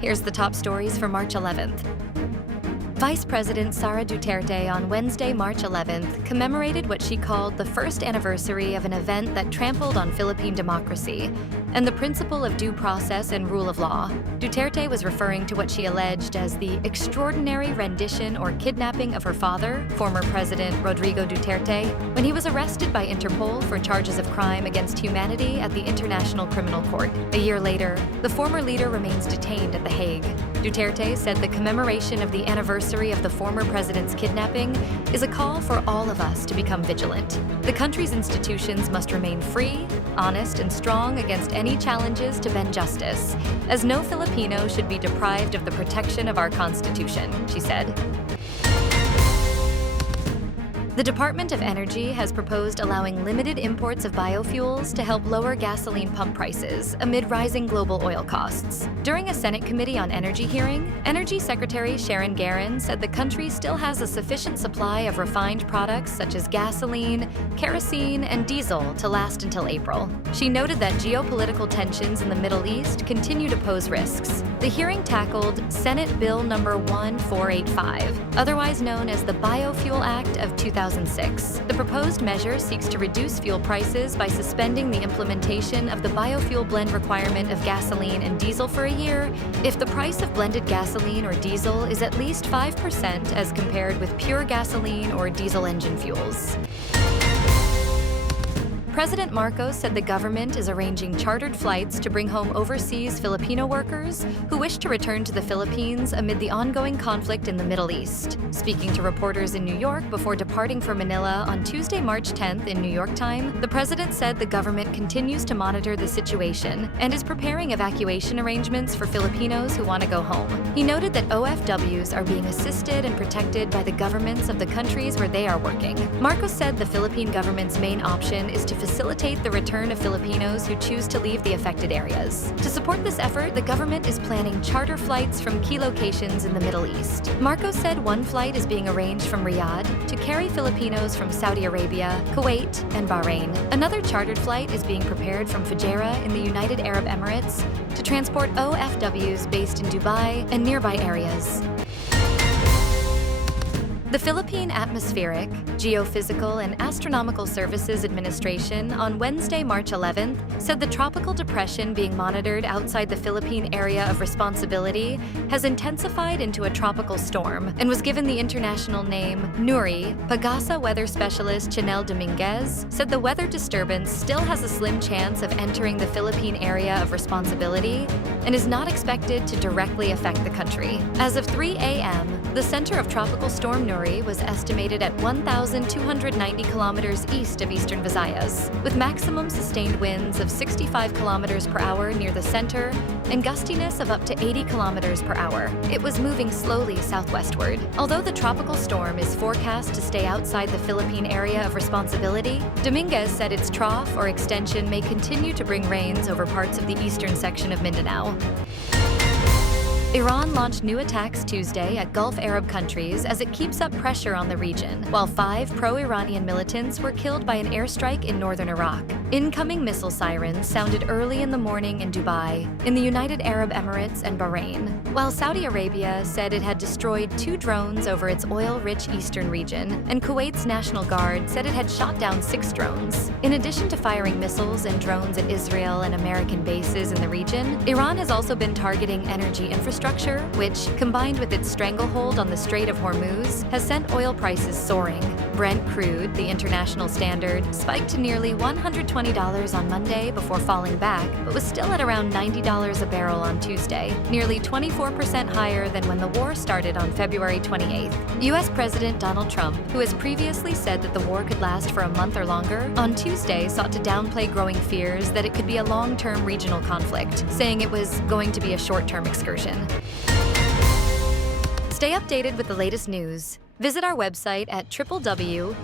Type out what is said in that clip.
Here's the top stories for March 11th. Vice President Sara Duterte on Wednesday, March 11th, commemorated what she called the first anniversary of an event that trampled on Philippine democracy and the principle of due process and rule of law. Duterte was referring to what she alleged as the extraordinary rendition or kidnapping of her father, former President Rodrigo Duterte, when he was arrested by Interpol for charges of crime against humanity at the International Criminal Court. A year later, the former leader remains detained at The Hague. Duterte said the commemoration of the anniversary of the former president's kidnapping is a call for all of us to become vigilant. The country's institutions must remain free, honest, and strong against any challenges to bend justice, as no Filipino should be deprived of the protection of our Constitution, she said. The Department of Energy has proposed allowing limited imports of biofuels to help lower gasoline pump prices amid rising global oil costs. During a Senate Committee on Energy hearing, Energy Secretary Sharon Garin said the country still has a sufficient supply of refined products such as gasoline, kerosene, and diesel to last until April. She noted that geopolitical tensions in the Middle East continue to pose risks. The hearing tackled Senate Bill number 1485, otherwise known as the Biofuel Act of 2006. The proposed measure seeks to reduce fuel prices by suspending the implementation of the biofuel blend requirement of gasoline and diesel for a year if the price of blended gasoline or diesel is at least 5% as compared with pure gasoline or diesel engine fuels. President Marcos said the government is arranging chartered flights to bring home overseas Filipino workers who wish to return to the Philippines amid the ongoing conflict in the Middle East. Speaking to reporters in New York before departing for Manila on Tuesday, March 10th in New York time, the president said the government continues to monitor the situation and is preparing evacuation arrangements for Filipinos who want to go home. He noted that OFWs are being assisted and protected by the governments of the countries where they are working. Marcos said the Philippine government's main option is to facilitate the return of Filipinos who choose to leave the affected areas. To support this effort, the government is planning charter flights from key locations in the Middle East. Marcos said one flight is being arranged from Riyadh to carry Filipinos from Saudi Arabia, Kuwait, and Bahrain. Another chartered flight is being prepared from Fujairah in the United Arab Emirates to transport OFWs based in Dubai and nearby areas. The Philippine Atmospheric, Geophysical, and Astronomical Services Administration on Wednesday, March 11th, said the tropical depression being monitored outside the Philippine area of responsibility has intensified into a tropical storm and was given the international name Nuri. Pagasa weather specialist Chanel Dominguez said the weather disturbance still has a slim chance of entering the Philippine area of responsibility and is not expected to directly affect the country. As of 3 a.m., the center of Tropical Storm Nuri was estimated at 1,290 kilometers east of eastern Visayas, with maximum sustained winds of 65 kilometers per hour near the center and gustiness of up to 80 kilometers per hour. It was moving slowly southwestward. Although the tropical storm is forecast to stay outside the Philippine area of responsibility, Dominguez said its trough or extension may continue to bring rains over parts of the eastern section of Mindanao. Iran launched new attacks Tuesday at Gulf Arab countries as it keeps up pressure on the region, while 5 pro-Iranian militants were killed by an airstrike in northern Iraq. Incoming missile sirens sounded early in the morning in Dubai, in the United Arab Emirates, and Bahrain, while Saudi Arabia said it had destroyed 2 drones over its oil-rich eastern region, and Kuwait's National Guard said it had shot down 6 drones. In addition to firing missiles and drones at Israel and American bases in the region, Iran has also been targeting energy infrastructure, which, combined with its stranglehold on the Strait of Hormuz, has sent oil prices soaring. Brent crude, the international standard, spiked to nearly $120 on Monday before falling back, but was still at around $90 a barrel on Tuesday, nearly 24% higher than when the war started on February 28th. U.S. President Donald Trump, who has previously said that the war could last for a month or longer, on Tuesday sought to downplay growing fears that it could be a long-term regional conflict, saying it was going to be a short-term excursion. Stay updated with the latest news. Visit our website at www.mb.com.ph.